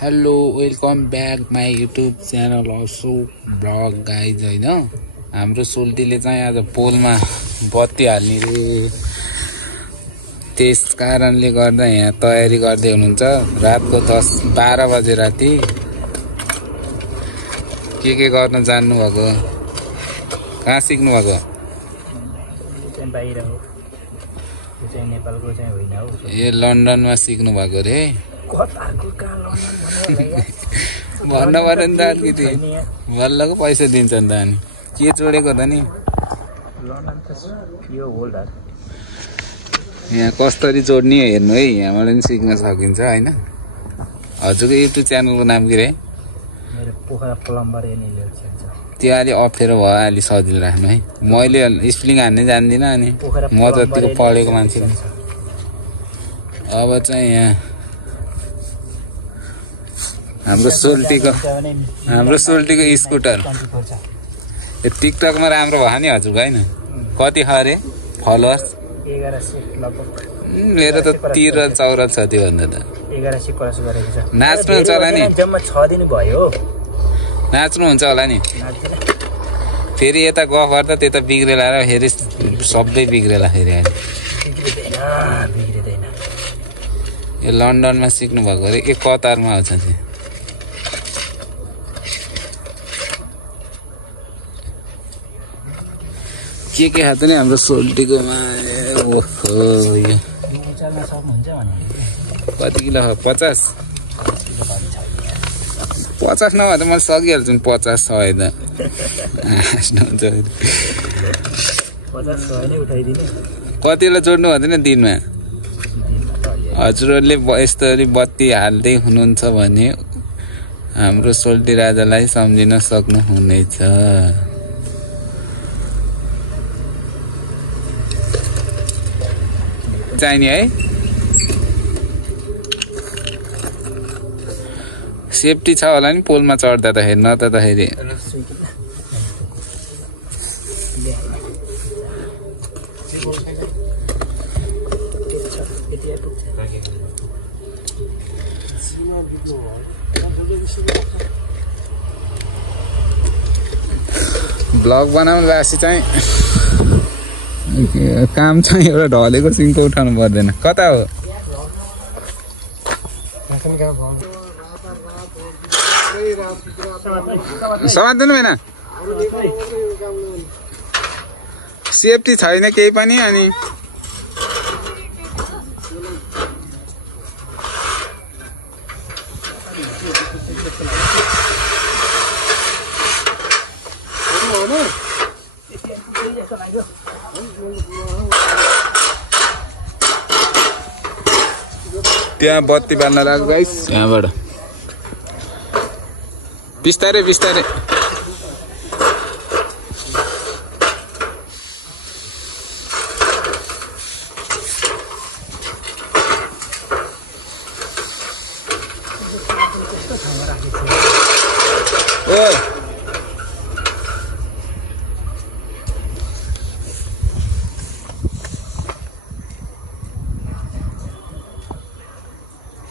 hello welcome back my YouTube channel असो blog guys होइन हाम्रो सोल्टीले चाहिँ आज पोलमा बत्ती हाल्ने रे त्यस कारणले गर्दा यहाँ तयारी गर्दै हुनुहुन्छ रातको 10-12 बजे राति के गर्न जान्नु भएको कहाँ सिक्नु भएको बाहिर हो त्यो चाहिँ नेपालको चाहिँ होइन हो ए लन्डनमा सिक्नु भएको रे कताको कहाँ लन्डन भन्न पर्यो नि त अलिकति बल्लको पैसा दिन्छ नि त अनि के जोडेको त नि लन्डन त यो होल्डर यहाँ कसरी जोड्ने हेर्नु है यहाँबाट पनि सिक्न सकिन्छ होइन हजुरको युट्युब च्यानलको नाम के रे मेरो पोखरा प्लम्बर एनिलियर छ त्यो अलि अप्ठ्यारो भयो अलि सजिलो राख्नु है मैले स्प्लिङ हान्नै जान्दिनँ अनि म जतिको पढेको मान्छे अब चाहिँ यहाँ हाम्रो सोल्टीको स्कुटर टिकटकमा राम्रो भयो नि हजुरको होइन कति छ अरे फलोवर्स 1100 लगभग मेरो त 13-14 छ त्योभन्दा त 1100 क्रस गरेको छ नाच्नुहुन्छ होला नि जम्मा 6 दिन भयो नाच्नुहुन्छ होला नि फेरि यता गफ गर्दा त्यता बिग्रेला र फेरि सबै बिग्रेला फेरि बिग्रिँदैन यो लन्डनमा सिक्नु भएको अरे एक कतारमा आउँछ चाहिँ के खान्छ नि हाम्रो सोल्टीकोमा ओहो यो कति किलो 50 नभए त मैले सकिहाल्छु नि 50 छ है त कतिलाई जोड्नु हुँदैन दिनमा हजुरहरूले यस्तरी बत्ती हाल्दै हुनुहुन्छ भने हाम्रो सोल्टी राजालाई सम्झिन सक्नुहुनेछ चाहिने है सेफ्टी छ होला नि पोलमा चढ्दा त हेर्न त फेरि ब्लग बनाउनु बासी चाहिँ काम चाहिँ एउटा ढलेको सिङको उठाउनु पर्दैन कता हो समात्नु भएन सेफ्टी छैन केही पनि अनि त्यहाँ बत्ती बाल्न लाग्यो गाइस यहाँबाट बिस्तारै बिस्तारै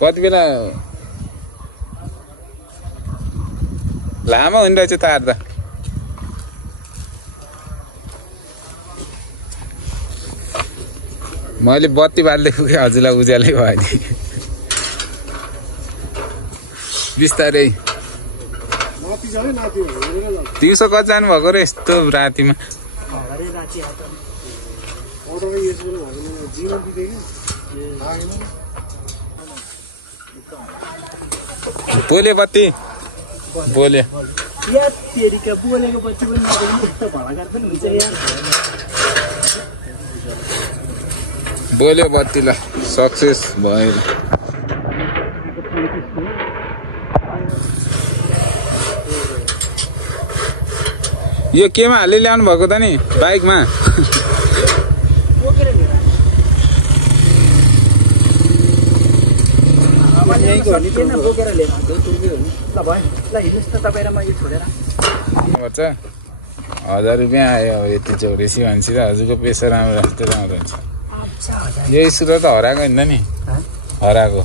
कति बेला लामो हुने रहेछ तार त मैले बत्ती बाल्दै पुगेँ हजुरलाई उज्यालै भयो नि बिस्तारै दिउँसो कति जानुभएको र यस्तो रातिमा बोले बत्ती बोले बोल्यो बत्ती ल सक्सेस भयो यो केमा हालि ल्याउनु भएको त नि बाइकमा हजार रुपियाँ आयो अब यति चौरेसी मान्छे र हजुरको पैसा राम्रो जस्तो राम्रो हुन्छ यही सुरु त हराएको होइन नि हराएको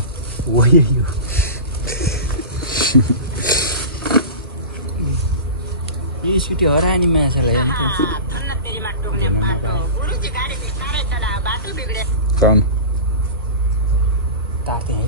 ये सिटी हरायो नि माछालाई कौन ताते हैं